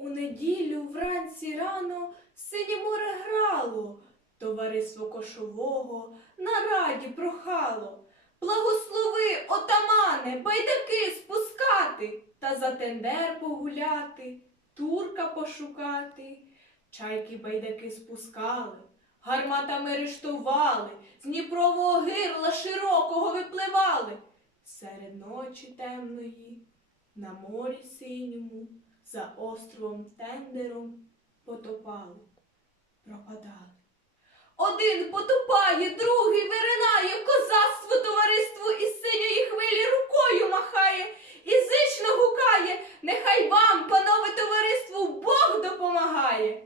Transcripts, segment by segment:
У неділю вранці рано синє море грало, товариство кошового на раді прохало. Благослови, отамане, байдаки спускати, та за тендер погуляти, турка пошукати. Чайки байдаки спускали, гарматами рештували, з Дніпрового гирла широкого випливали. Серед ночі темної, на морі синьому, за островом тендером потопали, пропадали. Один потопає, другий виринає, козацтво товариству із синьої хвилі рукою махає і зично гукає, нехай вам, панове товариству, Бог допомагає.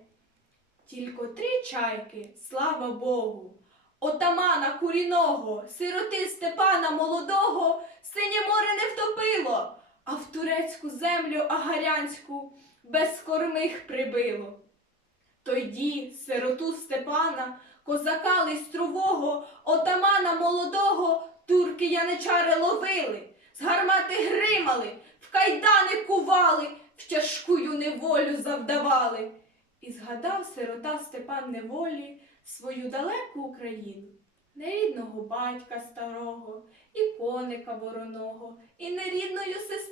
Тільки три чайки, слава Богу, отамана куріного, сироти Степана молодого, синє море не втопило, а в турецьку землю агарянську без кормих прибило. Тойді сироту Степана, козака листрового, отамана молодого, турки яничари ловили, з гармати гримали, в кайдани кували, в тяжкую неволю завдавали. І згадав сирота Степан неволі свою далеку Україну, нерідного батька старого, і коника вороного, і нерідною сестру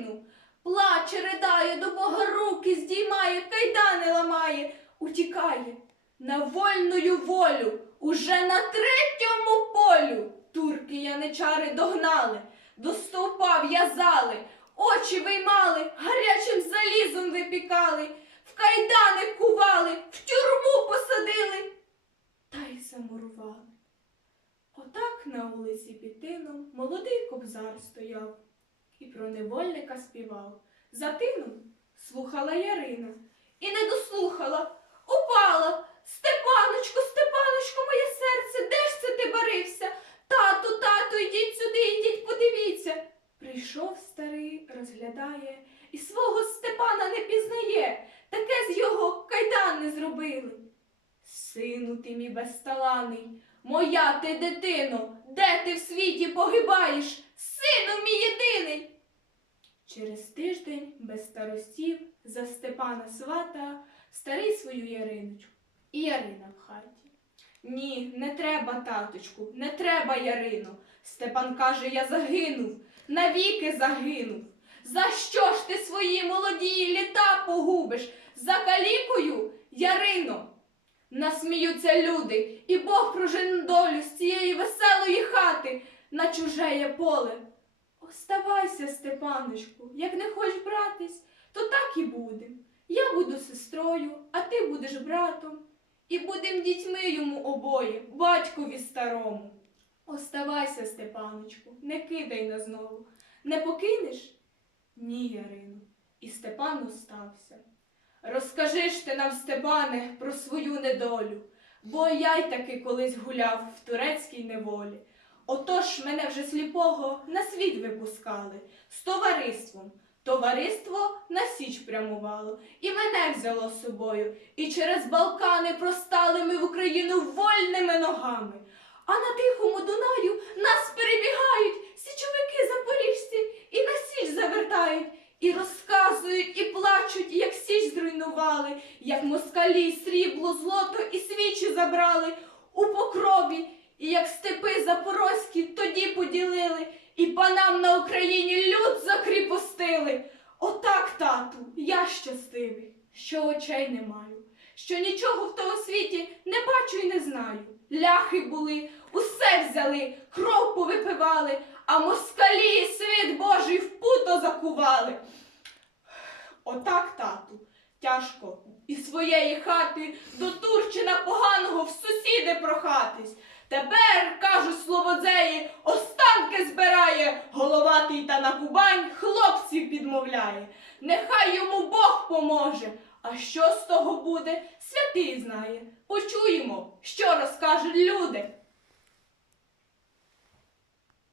Ярину. Плаче, ридає, до Бога руки здіймає, кайдани ламає, утікає на вольную волю. Уже на третьому полю турки яничари догнали, до стовпа в'язали, очі виймали, гарячим залізом випікали, в кайдани кували, в тюрму посадили та й замурували. Отак на вулиці під тином молодий кобзар стояв і про невольника співав. За тином слухала Ярина і не дослухала, упала. Степаночко, Степаночко, моє серце, де ж це ти барився? Тату, тату, йдіть сюди, йдіть, подивіться. Прийшов старий, розглядає, і свого Степана не пізнає, таке з його кайдан не зробили. Сину ти мій безталаний, моя ти дитино, де ти в світі погибаєш, сину мій єдиний. Через тиждень без старостів за Степана свата старий свою Яриночку. І Ярина в хаті. Ні, не треба, таточку, не треба, Ярино. Степан каже, я загинув, навіки загинув. За що ж ти свої молоді літа погубиш? За калікою, Ярино? Насміються люди, і Бог прожене долю з цієї веселої хати на чужеє поле. Оставайся, Степаночку, як не хочеш братись, то так і буде. Я буду сестрою, а ти будеш братом, і будем дітьми йому обоє, батькові старому. Оставайся, Степаночку, не кидай нас знову. Не покинеш? Ні, Ярино. І Степан остався. Розкажи ж ти нам, Степане, про свою недолю, бо я й таки колись гуляв в турецькій неволі. Отож мене вже сліпого на світ випускали. З товариством. Товариство на січ прямувало, і мене взяло з собою, і через Балкани простали ми в Україну вольними ногами. А на тихому Дунаю нас перебігають січовики запоріжці і на січ завертають, і розказують, і плачуть, як січ зруйнували, як москалі срібло, злото і свічі забрали. У покрові, і як степи запорозькі тоді поділили, і панам на Україні люд закріпостили. Отак, тату, я щасливий, що очей не маю, що нічого в того світі не бачу і не знаю. Ляхи були, усе взяли, кров повипивали, а москалі світ Божий в путо закували. Отак, тату, тяжко із своєї хати до Турчина поганого в сусіди прохатись. Тепер, кажуть слободзеї, останки збирає, головатий та на Кубань хлопців підмовляє. Нехай йому Бог поможе. А що з того буде, святий знає. Почуємо, що розкажуть люди.